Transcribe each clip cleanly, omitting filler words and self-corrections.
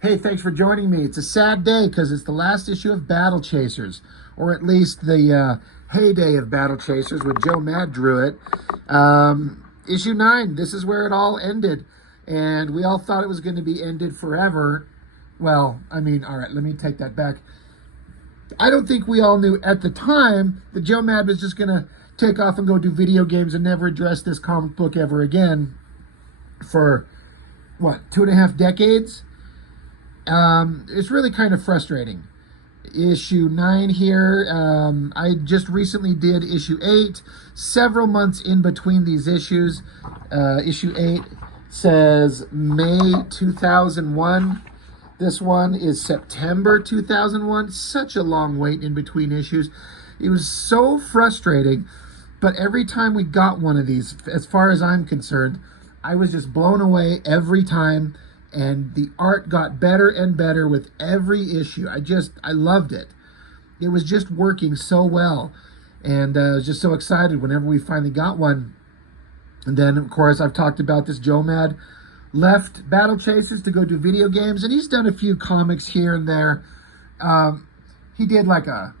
Hey, thanks for joining me. It's a sad day because it's the last issue of Battle Chasers, or at least the heyday of Battle Chasers when Joe Mad drew it. Issue 9, this is where it all ended. And we all thought it was going to be ended forever. Well, I mean, all right, let me take that back. I don't think we all knew at the time that Joe Mad was just going to take off and go do video games and never address this comic book ever again for, what, 2.5 decades? It's really kind of frustrating. Issue 9 here. I just recently did issue 8, several months in between these issues. Issue 8 says May 2001. This one is September 2001. Such a long wait in between issues. It was so frustrating, but every time we got one of these, as far as I'm concerned, I was just blown away every time. And the art got better and better with every issue. I loved it. It was just working so well. And I was just so excited whenever we finally got one. And then, of course, I've talked about this. Joe Mad left Battle Chasers to go do video games. And he's done a few comics here and there. He did like a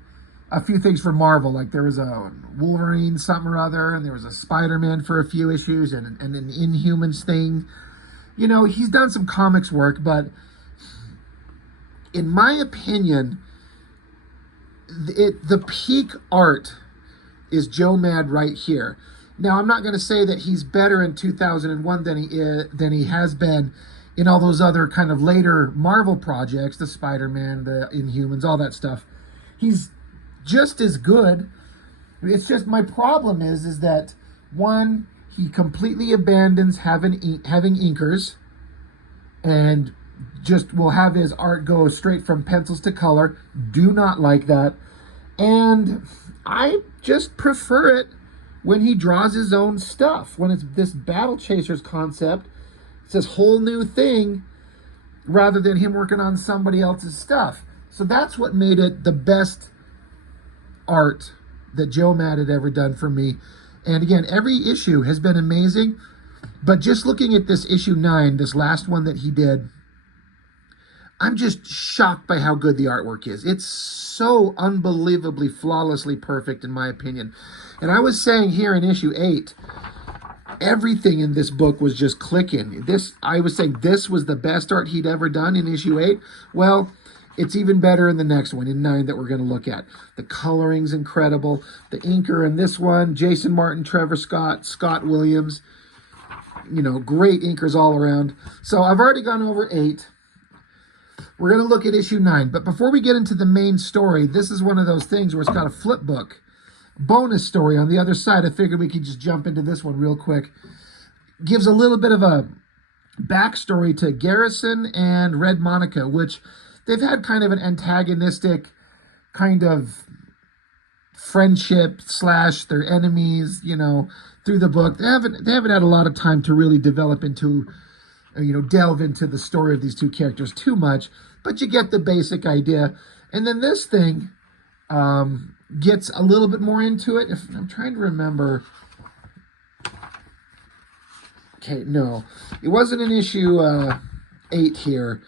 few things for Marvel. Like there was a Wolverine something or other. And there was a Spider-Man for a few issues. And an Inhumans thing. You know, he's done some comics work, but in my opinion, the peak art is Joe Mad right here. Now, I'm not going to say that he's better in 2001 than he has been in all those other kind of later Marvel projects, the Spider-Man, the Inhumans, all that stuff. He's just as good. It's just my problem is that, one, he completely abandons having inkers and just will have his art go straight from pencils to color. Do not like that. And I just prefer it when he draws his own stuff. When it's this Battle Chasers concept, it's this whole new thing rather than him working on somebody else's stuff. So that's what made it the best art that Joe Mad had ever done for me. And again, every issue has been amazing, but just looking at this issue 9, this last one that he did, I'm just shocked by how good the artwork is. It's so unbelievably flawlessly perfect in my opinion. And I was saying here in issue 8, everything in this book was just clicking. I was saying this was the best art he'd ever done in issue 8. Well, it's even better in the next one, in 9, that we're going to look at. The coloring's incredible. The inker in this one, Jason Martin, Trevor Scott, Scott Williams. You know, great inkers all around. So I've already gone over 8. We're going to look at issue 9. But before we get into the main story, this is one of those things where it's got a flip book. Bonus story on the other side. I figured we could just jump into this one real quick. Gives a little bit of a backstory to Garrison and Red Monica, which they've had kind of an antagonistic kind of friendship / their enemies, you know, through the book. They haven't had a lot of time to really develop into, delve into the story of these two characters too much, but you get the basic idea. And then this thing gets a little bit more into it. If I'm trying to remember. Okay, no, it wasn't an issue 8 here,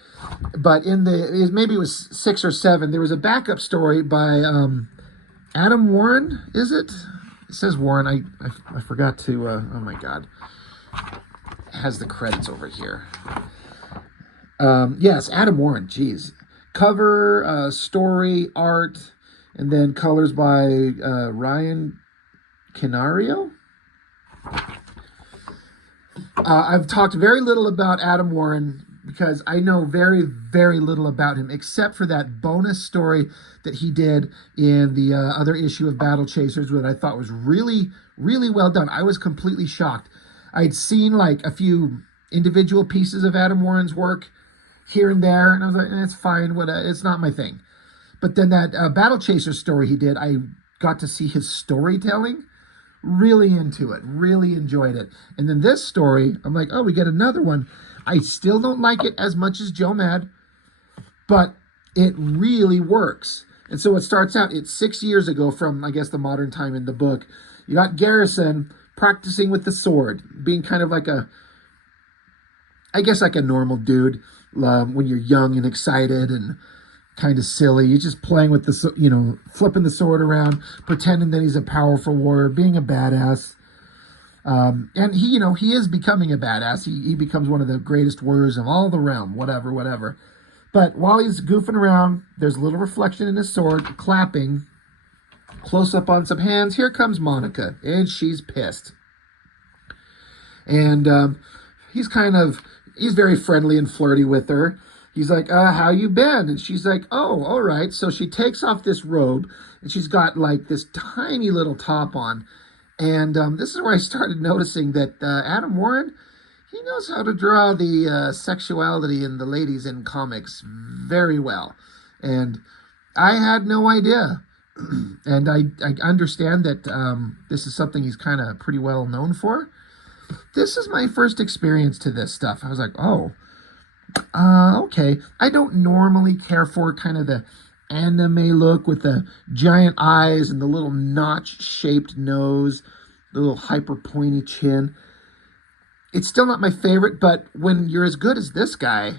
but maybe it was 6 or 7. There was a backup story by Adam Warren. Is it? It says Warren. I forgot to. Oh my God, it has the credits over here. Yes, Adam Warren. Jeez, cover, story, art, and then colors by Ryan Canario. I've talked very little about Adam Warren because I know very, very little about him, except for that bonus story that he did in the other issue of Battle Chasers, that I thought was really, really well done. I was completely shocked. I'd seen like a few individual pieces of Adam Warren's work here and there, and I was like, it's fine, it's not my thing. But then that Battle Chasers story he did, I got to see his storytelling. Really into it, really enjoyed it. And then this story, I'm like, oh, we get another one. I still don't like it as much as Joe Mad, but it really works. And so it starts out, it's 6 years ago from, I guess, the modern time in the book. You got Garrison practicing with the sword, being kind of like a I guess like a normal dude, when you're young and excited and kind of silly. You're just playing with the, flipping the sword around, pretending that he's a powerful warrior, being a badass. And he is becoming a badass. He becomes one of the greatest warriors of all the realm, whatever, whatever. But while he's goofing around, there's a little reflection in his sword, clapping. Close up on some hands. Here comes Monica, and she's pissed. And he's very friendly and flirty with her. He's like, how you been? And she's like, oh, all right. So she takes off this robe, and she's got like this tiny little top on. And this is where I started noticing that Adam Warren, he knows how to draw the sexuality in the ladies in comics very well. And I had no idea. And I understand that this is something he's kind of pretty well known for. This is my first experience to this stuff. I was like, oh, okay. I don't normally care for kind of the anime look with the giant eyes and the little notch-shaped nose, the little hyper-pointy chin. It's still not my favorite, but when you're as good as this guy,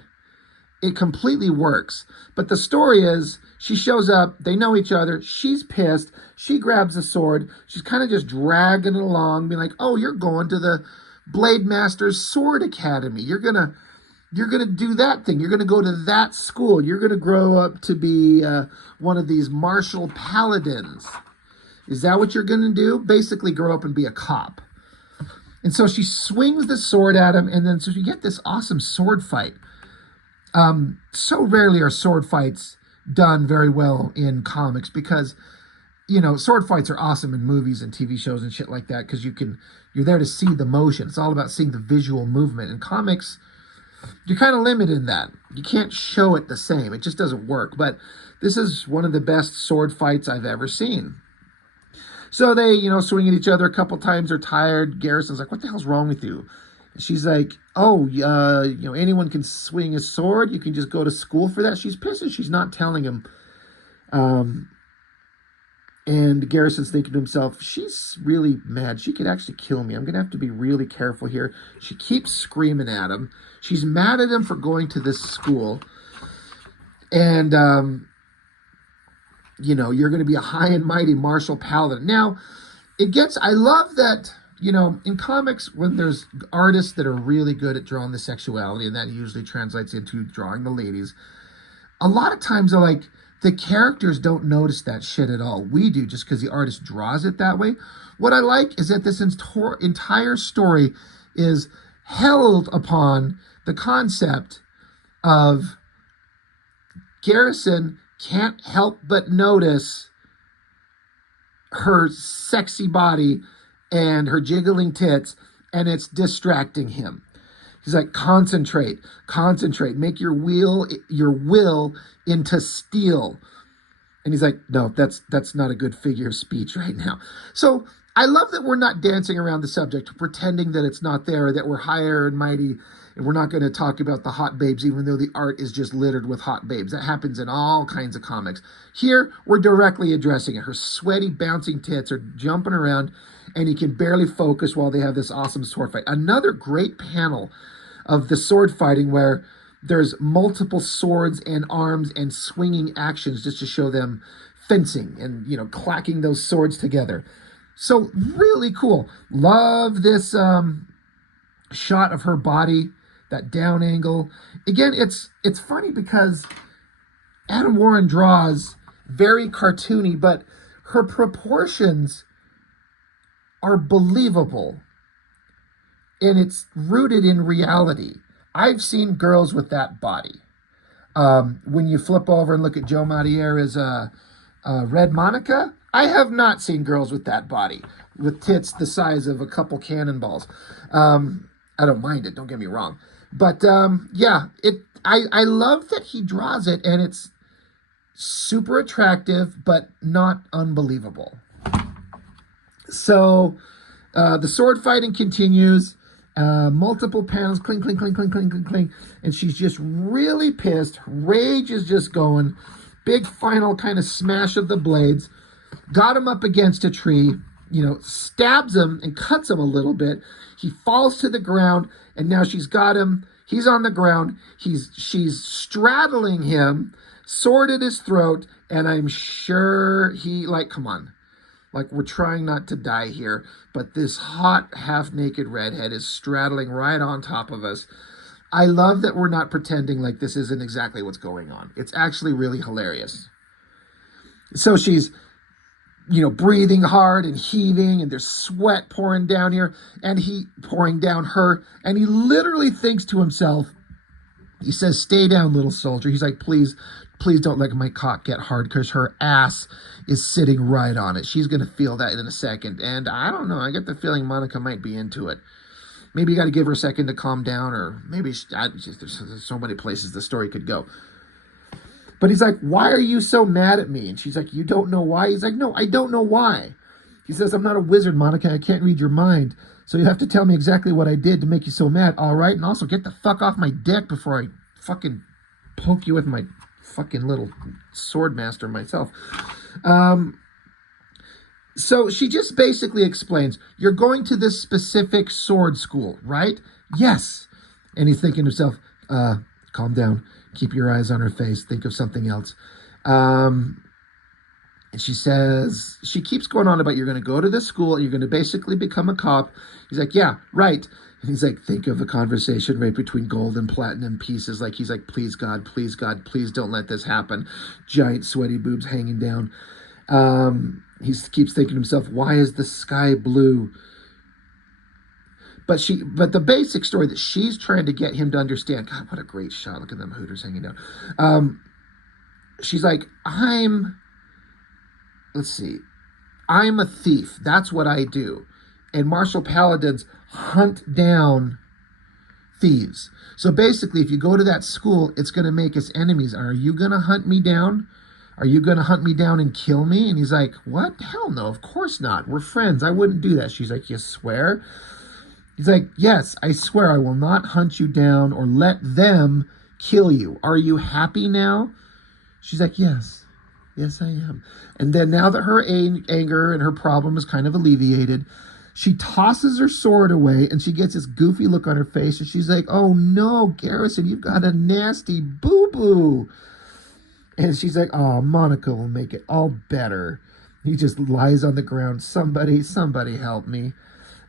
it completely works. But the story is, she shows up, they know each other, she's pissed, she grabs a sword, she's kind of just dragging it along, being like, oh, you're going to the Blade Master's Sword Academy. You're gonna do that thing. You're gonna go to that school. You're gonna grow up to be one of these martial paladins. Is that what you're gonna do? Basically, grow up and be a cop. And so she swings the sword at him, and then so you get this awesome sword fight. So rarely are sword fights done very well in comics because, sword fights are awesome in movies and TV shows and shit like that because you're there to see the motion. It's all about seeing the visual movement. In comics, you're kind of limited in that. You can't show it the same. It just doesn't work. But this is one of the best sword fights I've ever seen. So they, swing at each other a couple times. They're tired. Garrison's like, what the hell's wrong with you? And she's like, oh, anyone can swing a sword. You can just go to school for that. She's pissed and she's not telling him. And Garrison's thinking to himself, she's really mad. She could actually kill me. I'm going to have to be really careful here. She keeps screaming at him. She's mad at him for going to this school. And, you're going to be a high and mighty martial paladin. Now, I love that, in comics, when there's artists that are really good at drawing the sexuality, and that usually translates into drawing the ladies, a lot of times they're like, the characters don't notice that shit at all. We do, just because the artist draws it that way. What I like is that this entire story is held upon the concept of Garrison can't help but notice her sexy body and her jiggling tits, and it's distracting him. He's like, concentrate, make your will into steel. And he's like, no, that's not a good figure of speech right now. So I love that we're not dancing around the subject, pretending that it's not there, that we're higher and mighty, and we're not going to talk about the hot babes, even though the art is just littered with hot babes. That happens in all kinds of comics. Here, we're directly addressing it. Her sweaty, bouncing tits are jumping around, and he can barely focus while they have this awesome sword fight. Another great panel of the sword fighting where there's multiple swords and arms and swinging actions just to show them fencing and, clacking those swords together. So really cool. Love this shot of her body, that down angle. Again, it's funny because Adam Warren draws very cartoony, but her proportions are believable. And it's rooted in reality. I've seen girls with that body. When you flip over and look at Joe Madureira's Red Monica, I have not seen girls with that body, with tits the size of a couple cannonballs. I don't mind it, don't get me wrong. But I love that he draws it, and it's super attractive, but not unbelievable. So the sword fighting continues. Multiple panels, cling, cling, cling, cling, cling, cling, cling. And she's just really pissed. Rage is just going. Big final kind of smash of the blades. Got him up against a tree, stabs him and cuts him a little bit. He falls to the ground, and now she's got him. He's on the ground. She's straddling him, sword at his throat, and I'm sure he, like, come on. Like, we're trying not to die here, but this hot, half-naked redhead is straddling right on top of us. I love that we're not pretending like this isn't exactly what's going on. It's actually really hilarious. So she's, breathing hard and heaving, and there's sweat pouring down here, and he pouring down her, and he literally thinks to himself, he says, "Stay down, little soldier." He's like, please don't let my cock get hard, because her ass is sitting right on it. She's going to feel that in a second, and I don't know, I get the feeling Monica might be into it. Maybe you got to give her a second to calm down, or maybe there's so many places the story could go. But he's like, "Why are you so mad at me?" And she's like, "You don't know why?" He's like, "No, I don't know why." He says, "I'm not a wizard, Monica. I can't read your mind. So you have to tell me exactly what I did to make you so mad. All right? And also get the fuck off my dick before I fucking poke you with my fucking little sword master myself." So she just basically explains, "You're going to this specific sword school, right?" "Yes." And he's thinking to himself, calm down. Keep your eyes on her face. Think of something else. And she says, she keeps going on about, "You're going to go to this school. And you're going to basically become a cop." He's like, "Yeah, right." And he's like, "Think of a conversation right between gold and platinum pieces." Like, he's like, "Please, God, please, God, please don't let this happen." Giant sweaty boobs hanging down. He keeps thinking to himself, "Why is the sky blue?" But the basic story that she's trying to get him to understand, God, what a great shot. Look at them hooters hanging down. She's like, I'm a thief. That's what I do. And martial paladins hunt down thieves. So basically, if you go to that school, it's going to make us enemies. Are you going to hunt me down? Are you going to hunt me down and kill me? And he's like, "What? Hell no, of course not. We're friends. I wouldn't do that." She's like, "You swear?" He's like, "Yes, I swear I will not hunt you down or let them kill you. Are you happy now?" She's like, "Yes. Yes, I am." And then now that her anger and her problem is kind of alleviated, she tosses her sword away, and she gets this goofy look on her face, and she's like, "Oh no, Garrison, you've got a nasty boo-boo." And she's like, "Oh, Monica will make it all better." He just lies on the ground. Somebody help me.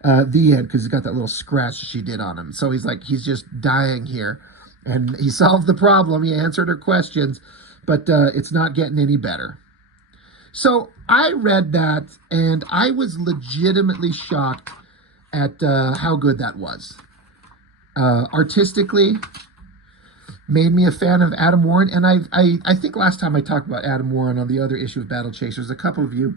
The end, because he's got that little scratch she did on him. So he's just dying here. And he solved the problem. He answered her questions, but it's not getting any better. So I read that, and I was legitimately shocked at how good that was. Artistically, made me a fan of Adam Warren. And I think last time I talked about Adam Warren on the other issue of BattleChasers, a couple of you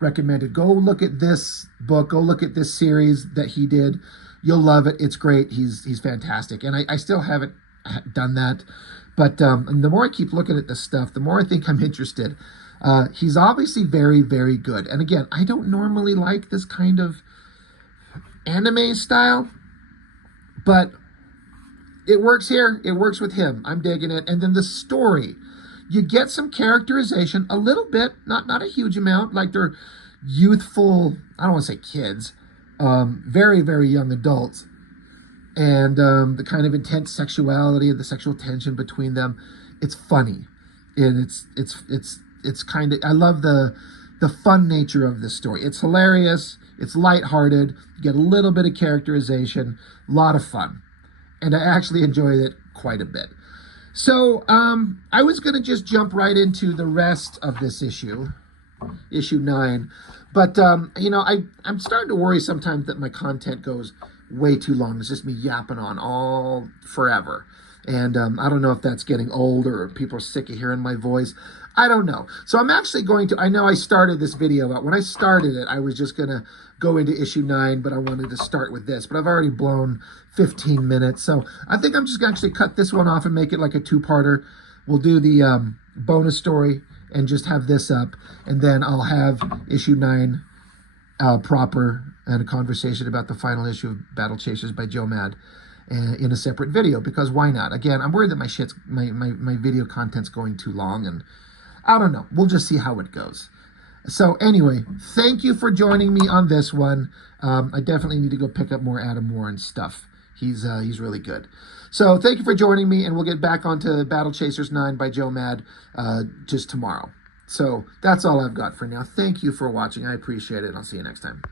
recommended, go look at this book, go look at this series that he did. You'll love it. It's great. He's fantastic. And I still haven't done that. But and the more I keep looking at this stuff, the more I think I'm interested. He's obviously very, very good. And again, I don't normally like this kind of anime style, but it works here. It works with him. I'm digging it. And then the story, you get some characterization, a little bit, not a huge amount. Like, they're youthful, I don't want to say kids, very, very young adults. And the kind of intense sexuality and the sexual tension between them, it's funny. And it's kind of, I love the fun nature of this story. It's hilarious. It's lighthearted. You get a little bit of characterization, a lot of fun. And I actually enjoyed it quite a bit. So I was going to just jump right into the rest of this issue 9. But, I'm starting to worry sometimes that my content goes way too long. It's just me yapping on all forever. And I don't know if that's getting old or people are sick of hearing my voice. I don't know. So I'm actually going to, I know I started this video out. When I started it, I was just going to go into issue 9, but I wanted to start with this. But I've already blown 15 minutes. So I think I'm just going to actually cut this one off and make it like a 2-parter. We'll do the bonus story and just have this up. And then I'll have issue 9 proper and a conversation about the final issue of BattleChasers by Joe Mad in a separate video, because why not? Again, I'm worried that my video content's going too long, and I don't know. We'll just see how it goes. So anyway, thank you for joining me on this one. I definitely need to go pick up more Adam Warren stuff He's really good. So thank you for joining me, and we'll get back onto Battle Chasers 9 by Joe Mad just tomorrow. So that's all I've got for now. Thank you for watching. I appreciate it, and I'll see you next time.